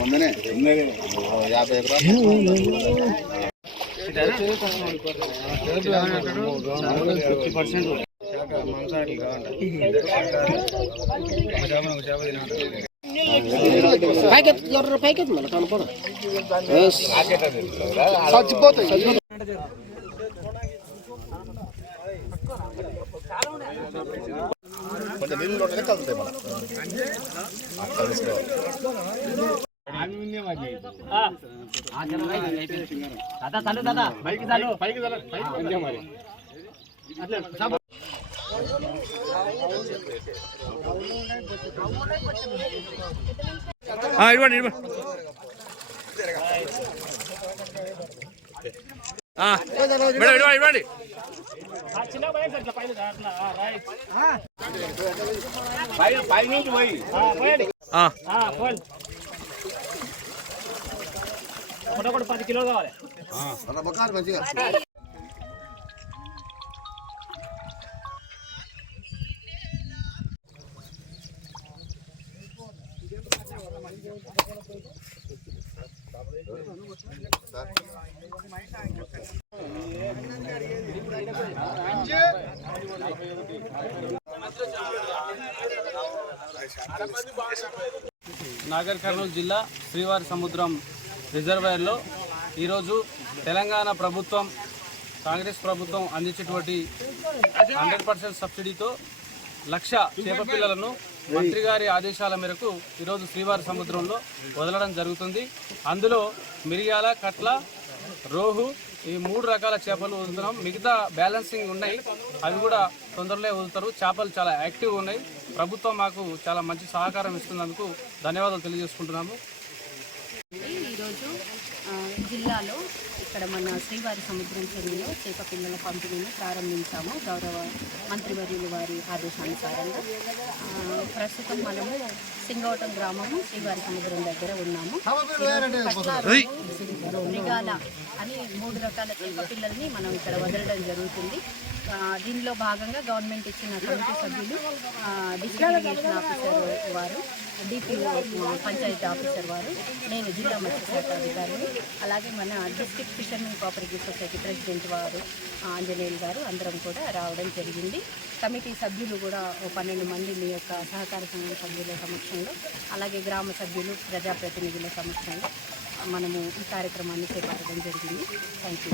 ముందనే 50 ఎకరాలు ప్యాకెట్ మళ్ళీ కనపడ చచ్చిపోతాయి. కొంచెం నీళ్ళు ఉంటేనే కలుగుతాయి మనం. ఇవ్వండి ఇవ్వండి. ఇవ్వండి పైనుంచి పోయి ఒకటి 10 కిలోలు కావాలి మంచిగా. నాగర్ కర్నూలు జిల్లా శ్రీవారి సముద్రం రిజర్వాయర్లో ఈరోజు తెలంగాణ ప్రభుత్వం కాంగ్రెస్ ప్రభుత్వం అందించేటువంటి 100% సబ్సిడీతో 1,00,000 చేప పిల్లలను మంత్రి గారి ఆదేశాల మేరకు ఈరోజు శ్రీవారి సముద్రంలో వదలడం జరుగుతుంది. అందులో మిరియాల, కట్ల, రోహు ఈ 3 రకాల చేపలు వదులుతున్నాం. మిగతా బ్యాలెన్సింగ్ ఉన్నాయి, అవి కూడా తొందరలో వదులుతారు. చేపలు చాలా యాక్టివ్గా ఉన్నాయి. ప్రభుత్వం మాకు చాలా మంచి సహకారం ఇస్తున్నందుకు ధన్యవాదాలు తెలియజేసుకుంటున్నాము. ఈరోజు జిల్లాలో ఇక్కడ మన శ్రీవారి సముద్రం చెరువులో చేప పిల్లల పంపిణీని ప్రారంభించాము గౌరవ మంత్రివర్యులు వారి ఆదేశానుసారంగా. ప్రస్తుతం మనము సింగవటం గ్రామము శ్రీవారి సముద్రం దగ్గర ఉన్నాము. మృగాల అని 3 రకాల చేప పిల్లల్ని మనం ఇక్కడ వదలడం జరుగుతుంది. దీనిలో భాగంగా గవర్నమెంట్ ఇచ్చిన కమిటీ సభ్యులు, డిస్ట్రిక్ట్ ఇరిగేషన్ ఆఫీసర్ వారు, డిపిఓ పంచాయతీ ఆఫీసర్ వారు, నేను జిల్లా మత్స్యశాఖ అధికారిని, అలాగే మన district fishermen cooperative society president వారు ఆంజనేయులు గారు అందరం కూడా రావడం జరిగింది. కమిటీ సభ్యులు కూడా 12 మంది మీ యొక్క సహకార సంఘం సభ్యుల సమక్షంలో, అలాగే గ్రామ సభ్యులు, ప్రజాప్రతినిధుల సమక్షంలో మనము ఈ కార్యక్రమాన్ని చేపట్టడం జరిగింది. Thank you.